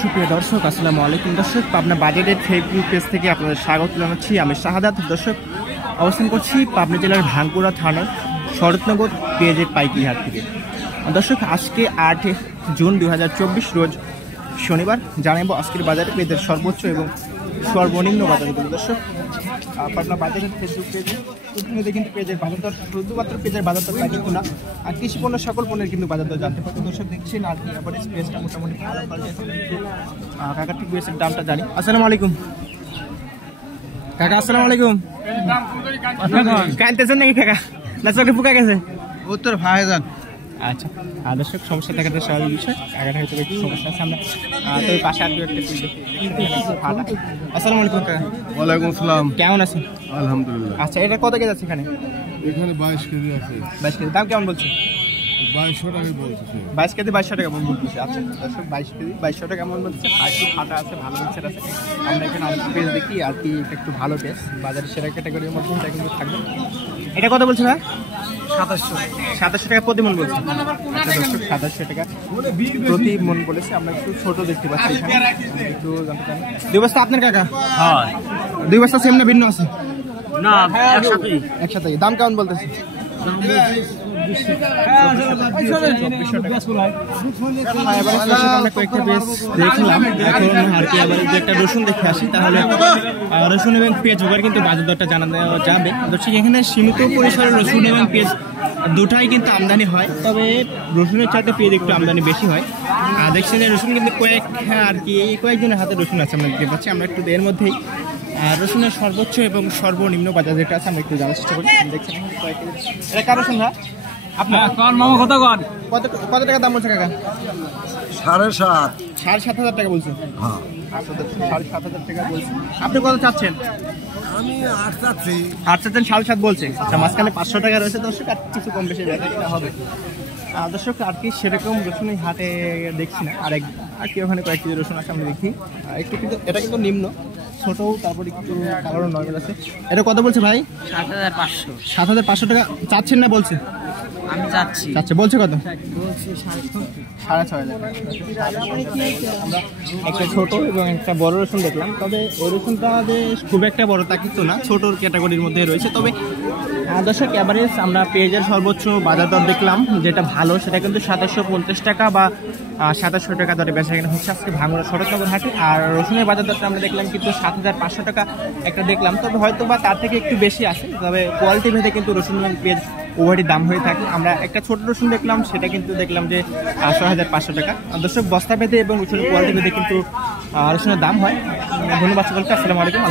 সুপ্রিয় দর্শক, আসসালামু আলাইকুম। দর্শক, পাবনা বাজারের ফেসবুক পেজ থেকে আপনাদের স্বাগত জানাচ্ছি। আমি শাহাদাত। দর্শক, অবস্থান করছি পাবনা জেলার ভাঙ্গুড়া থানার শরৎনগর পেঁয়াজের পাইকারি হাট থেকে। দর্শক, আজকে 8 জুন 2024 রোজ শনিবার। জানাবো আজকের বাজারে পেঁয়াজের সর্বোচ্চ এবং সর্বনিম্ন বাজারগুলো। দর্শক, পাবনা বাজারের ফেসবুক পেজে প্রতিনিয়ত কিন্তু পেঁয়াজের বাজার দর, শুধুমাত্র পেঁয়াজের বাজার দর কিন্তু না, আর কৃষি পণ্য সকল পণ্যের কিন্তু বাজার দর জানতে পারবেন। দর্শক, দেখছেন আর কি অ্যাভারেজ পেঁয়াজটা মোটামুটি ভালো কাকা ঠিক পেঁয়াজের দামটা জানি। আসসালামু আলাইকুম কাকা। আসসালামু আলাইকুম। কাঁদতেছেন নাকি কাকা, না চোখে পোকা গেছে? উত্তর ভাইজান। আচ্ছা, দর্শক, সমস্যা থাকাটা স্বাভাবিক বিষয়। কাকাটা হয়তো একটু সমস্যা আছে, আমরা তবে পাশে আর একটা ফাটা। আসসালামু আলাইকুম কাকা। ওয়ালাইকুম আসসালাম। কেমন আছেন? আলহামদুলিল্লাহ। আচ্ছা, এটা কত কেজি আছে এখানে? এখানে 22 কেজি আছে। 22 কেজি। দাম কেমন বলছে? 2200 টাকা বলছে। 22 কেজি 2200 টাকা মন বলছে। আচ্ছা দর্শক, 22 কেজি 2200 টাকা মন বলছে। একটু ফাটা আছে, ভালো মিক্সার আছে। আমরা এখানে আরেকটু পেজ দেখি, আর কি একটু ভালো পেজ বাজারের সেরা ক্যাটাগরির মধ্যে এটা কিন্তু থাকবে। এটা কত বলছে ভাই? 2700 টাকা প্রতি মন বলছে। আচ্ছা দর্শক, 2700 টাকা প্রতি মন বলেছে। আমরা একটু ছোট দেখতে পাচ্ছি এখানে, একটু জানতে চান। 2 বস্তা আপনার কাকা? হ্যাঁ। 2 বস্তা সেম না ভিন্ন আছে? না, একসাথেই। একসাথে। দাম কেমন বলতেছে? কয়েকটা পেঁয়াজ দেখলাম এখন, আর কি আবার একটা রসুন দেখে আসি, তাহলে রসুন এবং পেঁয়াজ উভয় কিন্তু বাজার দরটা জানা দেওয়া যাবে। দর্শক, এখানে সীমিত পরিসরে রসুন এবং পেঁয়াজ দুটাই কিন্তু আমদানি হয়, তবে রসুনের চাইতে পেঁয়াজ একটু আমদানি বেশি হয়। দেখছেন যে রসুন কিন্তু কয়েকজনের হাতে রসুন আছে আমরা দেখতে পাচ্ছি। আমরা একটু এর মধ্যেই রসুনের সর্বোচ্চ এবং সর্বনিম্ন বাজার যেটা আছে আমরা একটু জানার চেষ্টা করি। দেখছেন এটা কার রসুন ভাই? আপনার মামা কত টাকা দাম বলছে কাকা? 7,500 টাকা বলছে। হ্যাঁ। 7,500 টাকা বলছে। আপনি কত চাচ্ছেন? আমি 8 চাচ্ছি। 8 চাচ্ছেন, 7,500 বলছে। আচ্ছা, মাঝখানে 500 টাকা রয়েছে দর্শক, আর কিছু কম বেশি দেখা হবে। দর্শক, আর কি সেরকম রসুন এই হাটে দেখছি না। আর কি ওখানে কয়েক কেজি রসুন আছে আমরা দেখি একটু, কিন্তু এটা কিন্তু নিম্ন ছোট, তারপর একটু কালারও নর্মাল আছে। এটা কত বলছে ভাই? 7,500। 7,500 টাকা চাচ্ছেন না বলছে? আমি যাচ্ছি। আচ্ছা, বলছে কত? বলছি 6,500। আমরা একটা ছোট এবং একটা বড় রসুন দেখলাম, তবে ওই রসুনটা যে খুব একটা বড় তা কিন্তু না, ছোটোর ক্যাটাগরির মধ্যে রয়েছে। তবে দর্শক, অ্যাভারেজ আমরা পেঁয়াজের সর্বোচ্চ বাজার দর দেখলাম, যেটা ভালো সেটা কিন্তু 2750 টাকা বা 2700 টাকা দরে বেচা কেনা হচ্ছে আজকে ভাঙ্গুড়া শরৎনগর হাটে। আর রসুনের বাজার দরটা আমরা দেখলাম কিন্তু 7,500 টাকা একটা দেখলাম, তবে হয়তো বা তার থেকে একটু বেশি আছে। তবে কোয়ালিটি ভেদে কিন্তু রসুন এবং পেঁয়াজ ওভারই দাম হয়ে থাকে। আমরা একটা ছোট রসুন দেখলাম, সেটা কিন্তু দেখলাম যে 6,500 টাকা। দর্শক, বস্তা ভেদে এবং রসুনের কোয়ালিটি ভেদে কিন্তু রসুনের দাম হয়। ধন্যবাদ সকলকে। আসসালামু আলাইকুম।